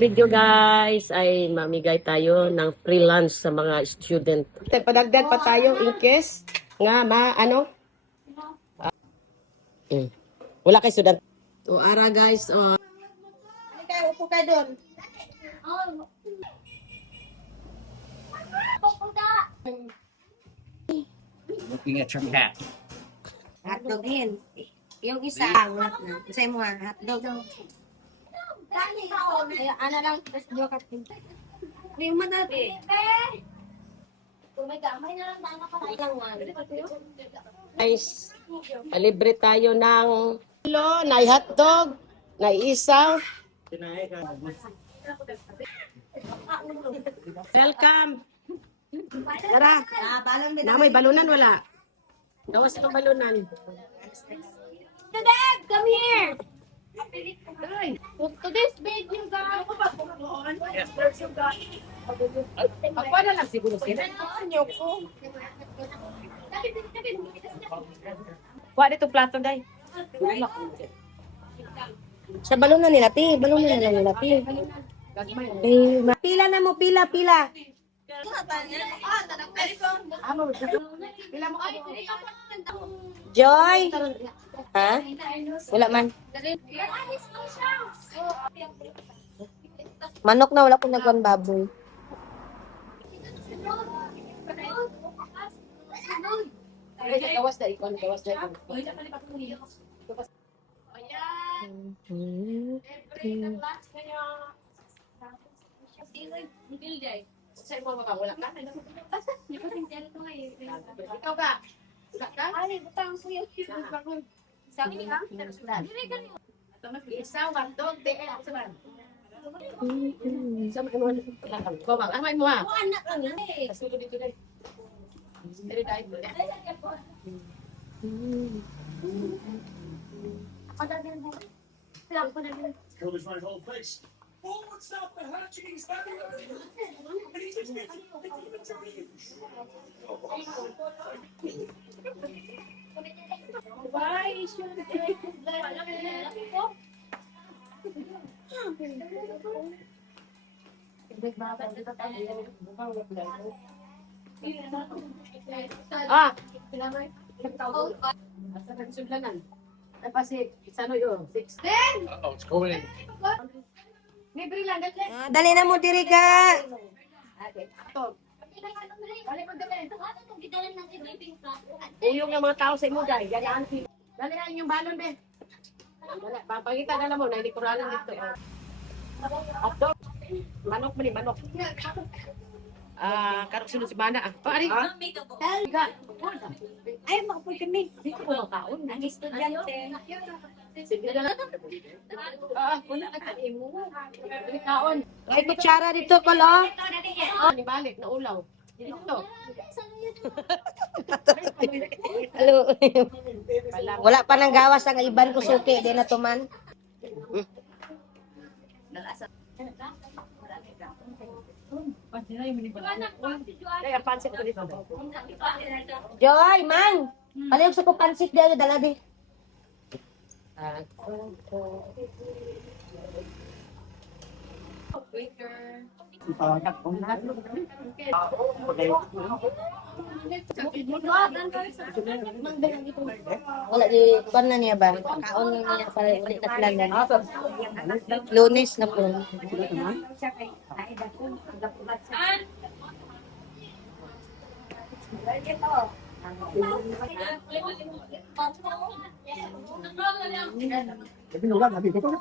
Video guys ay mamigay tayo ng free lunch sa mga student. Padagdag pa tayo in case nga wala kay student. O ara guys, Upo ka doon. Looking at your hat. Hotdog yan. Yung isa, isa mo hotdog. Ano lang, tapos joke at yung madali. guys, libre tayo ng na hotdog, na isaw. Welcome. Tara. Na may balunan wala. Gawas ng balunan. Dad, come here! To this video, guys. Ako na lang siguro sila. Kuha dito plato day. Sa balunan nila, pi. Balunan nila, pi. Pila na mo, pila. Joy! Ha? Wala man. Manok na, wala kong nagwan baboy. Gawas day, gawas day. Sa imo ba wala ka? Ikaw ka? Wala ka? Ay, butang ko yung sabi ha? Isa, hotdog, sa man. Sa mo ko ba? Amay mo ha. Anak lang yan eh. Kasulod dito day. Dere day. Killed his right whole face. Forward stop the hatching, standing up. And he just gets Why should Ah. Asa ka sudlanan? Ay pasi, isano yo? 6. Oh, it's going in. Libre lang dali. Dali na mo, diri ka. Ato. Uyong ng mga tao sa imo day, galaan ki. Dali na inyong balon be. Dali, papakita na lang mo na ikuralan dito. Ato. Manok mo ni manok. Karong sunod si Mana ah. Paari. Higa. Ay, makapoy kami. Di ko makaon. Ang estudyante. Sige na lang. Wala ka kain mo. Kaon. Ay, kutsara dito, kolo. Ni balik na ulaw. Dito. Hello. Wala pa nang gawas ang iban ko suki. Di na tuman. Ay, ang pansit ko dito. Joy, man. Palayog sa ko pansit di dala di. Wala di pan na niya ba? Kaon na niya para ulit na planan. Lunes na po. Tapi nggak, nanti gue kan